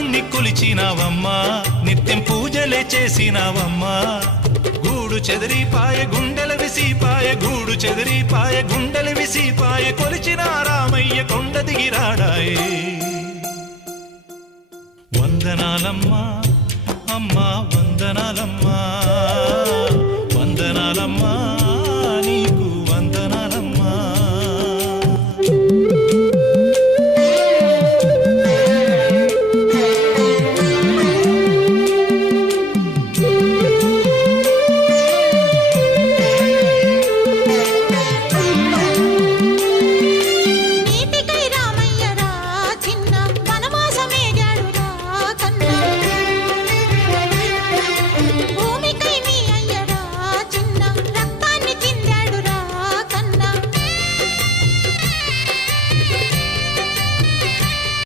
రాముణ్ణి కొలిచినావమ్మా నిత్యం పూజలే చేసినావమ్మా గూడు చెదిరిపాయ గుండెల విసిపాయ గూడు చెదిరిపాయ గుండెల విసిపాయ కొలిచిన రామయ్య కొండ దిగిరాడాయే వందనాలమ్మా అమ్మా వందనాలమ్మా